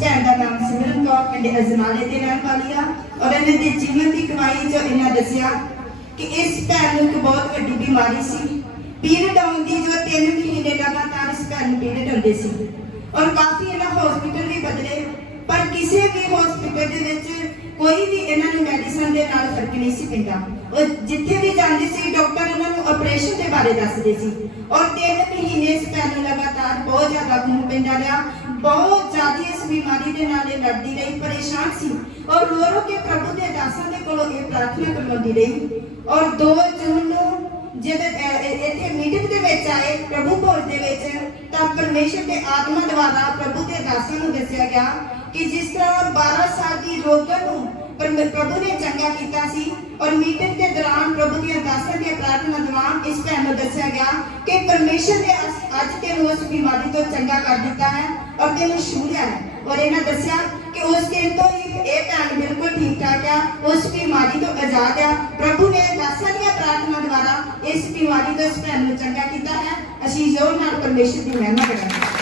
ਭੈਣ ਦਾ ਨਾਮ ਸਿਮਰਨ ਕੌਰ, ਪਿੰਡ ਅਜਨਾਲੇ ਦੇ ਰਹਿਣ ਵਾਲੀ ਆ। ਔਰ ਇਹਨਾਂ ਦੇ ਜੀਵਨ ਦੀ ਕਮਾਈ ਜੋ ਇਹਨਾਂ ਦੱਸਿਆ ਕਿ ਇਸ ਭੈਣ ਨੂੰ ਇੱਕ ਬਹੁਤ ਵੱਡੀ ਬਿਮਾਰੀ ਸੀ। ਪੀਰੀਅਡ ਆਉਣ ਜੋ 3 ਮਹੀਨੇ ਲਗਾਤਾਰ ਇਸ ਭੈਣ ਨੂੰ ਪੀਰੀਅਡ ਹੁੰਦੇ ਸੀ। ਔਰ ਕਾਫੀ ਇਹਨਾਂ ਹਸਪੀਟਲ ਵੀ ਬਦਲੇ, ਪਰ ਕਿਸੇ ਵੀ ਹਸਪੀਟਲ ਦੇ ਵਿੱਚ ਕੋਈ ਵੀ ਇਹਨਾਂ ਨੂੰ ਮੈਡੀਸਨ ਦੇ ਨਾਲ ਫ਼ਰਕ ਨਹੀਂ ਸੀ ਪੈਂਦਾ। ਉਹ ਜਿੱਥੇ ਵੀ ਜਾਂਦੇ ਸੀ ਡਾਕਟਰ ਇਹਨਾਂ ਨੂੰ ਆਪਰੇਸ਼ਨ ਦੇ ਬਾਰੇ ਦੱਸਦੇ ਸੀ। ਔਰ 3 ਮਹੀਨੇ ਇਸ ਭੈਣ ਨੂੰ ਲਗਾਤਾਰ ਬਹੁਤ ਜ਼ਿਆਦਾ ਖੂਨ ਪੈਂਦਾ ਰਿਹਾ। ਬਹੁਤ ਜ਼ਿਆਦਾ ਇਸ ਬਿਮਾਰੀ ਦੇ ਨਾਲ ਇਹ ਲੜਦੀ ਰਹੀ ਪਰੇਸ਼ਾਨ ਸੀ ਔਰ ਰੋ ਰੋ ਕੇ ਪ੍ਰਭੂ ਦੇ ਦਾਸਾਂ ਦੇ ਕੋਲੋਂ ਇਹ ਪ੍ਰਾਰਥਨਾ ਕਰਵਾਉਂਦੀ ਰਹੀ ਔਰ 2 ਜੂਨ ਨੂੰ ਜਦ ਅਹ, ਇਹ- ਇੱਥੇ ਮੀਟਿੰਗ ਦੇ ਵਿੱਚ ਆਏ ਪ੍ਰਭੂ ਭੋਜ ਦੇ ਵਿੱਚ ਤਾਂ ਪਰਮੇਸ਼ਰ ਦੇ ਆਤਮਾ ਦੁਆਰਾ ਪ੍ਰਭੂ ਦੇ ਦਾਸਾਂ ਨੂੰ ਦੱਸਿਆ ਗਿਆ ਕਿ ਜਿਸ ਤਰ੍ਹਾਂ 12 ਸਾਲ ਦੀ ਰੋਗਨ ਨੂੰ ਪਰਮ- ਪ੍ਰਭੂ ਨੇ ਚੰਗਾ ਕੀਤਾ ਸੀ ਔਰ ਮੀਟਿੰਗ ਦੇ ਦੌਰਾਨ ਪ੍ਰਭੂ ਦੀਆਂ ਦਾਸਾਂ ਦੀਆਂ ਪ੍ਰਾਰਥਨਾ ਦੌਰਾਨ ਇਸ ਭੈਣ ਨੂੰ ਦੱਸਿਆ ਗਿਆ ਕਿ ਪਰਮੇਸ਼ਰ ਨੇ ਅਸ- ਅੱਜ ਤੈਨੂੰ ਉਸ ਬਿਮਾਰੀ ਤੋਂ ਚੰਗਾ ਕਰ ਦਿੱਤਾ ਹੈ ਔਰ ਤੈਨੂੰ ਛੂ ਲਿਆ ਹੈ ਔਰ ਇਹਨਾਂ ਦੱਸਿਆ ਕਿ ਉਸ ਦਿਨ ਤੋਂ ਹੀ ਇਹ ਭੈਣ ਬਿਲਕੁਲ ਠੀਕ ਠਾਕ ਆ ਉਸ ਬਿਮਾਰੀ ਤੋਂ ਆਜ਼ਾਦ ਆ ਪ੍ਰਭੂ ਨੇ ਦਾਸਾਂ ਦੀਆਂ ਪ੍ਰਾਰਥਨਾ ਦੁਆਰਾ ਇਸ ਬਿਮਾਰੀ ਤੋਂ ਇਸ ਭੈਣ ਨੂੰ ਚੰਗਾ ਕੀਤਾ ਹੈ ਅਸੀਂ ਜ਼ੋਰ ਨਾਲ ਪਰਮੇਸ਼ਰ ਦੀ ਮਹਿਮਾ ਕਰਾਂਗੇ